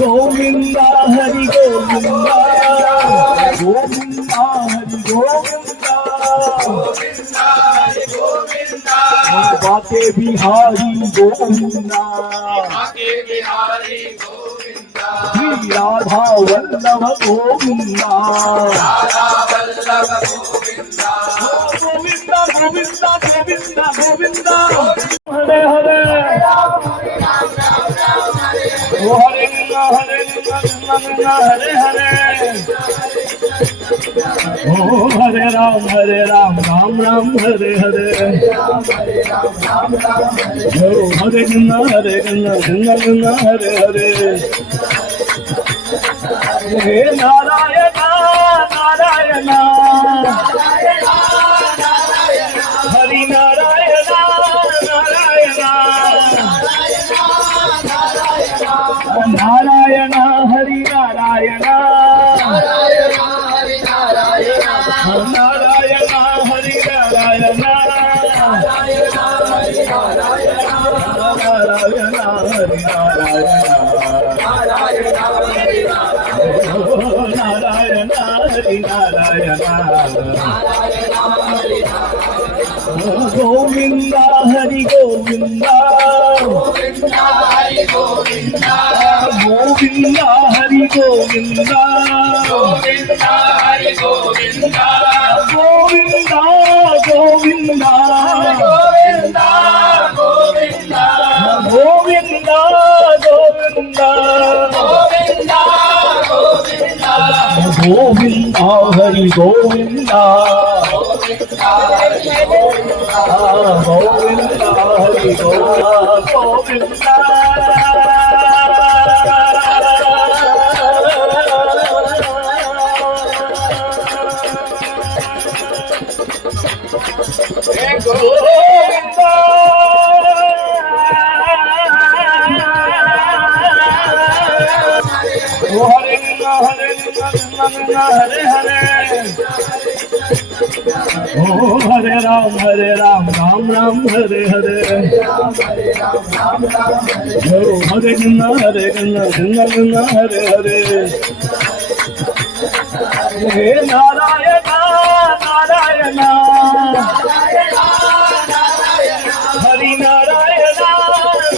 Govinda Hari Govinda Govinda Hari Govinda Banke Bihari Govinda Shri Radha Vallabh Govinda Govinda Govinda Govinda Govinda Hare Hare ओ हरे Krishna Hare Hare ओ हरे Ram Ram Ram Hare Hare ओ हरे Krishna Krishna Krishna Hare Hare हे Narayan Narayan Hari Narayan Narayan Narayan Hari Narayan Narayan Hari Narayan Govinda Hari Govinda Govinda Hari Govinda Govinda Hari Govinda Govinda Hari Govinda Govinda Govinda Govinda Govinda Govinda Govinda Govinda Govinda Govinda Hari Govinda Govinda Hari Govinda Hare Hare ओ हरे Ram Ram Ram Hare Hare ओ हरे Krishna Krishna Krishna Hare Hare हे Narayan Narayan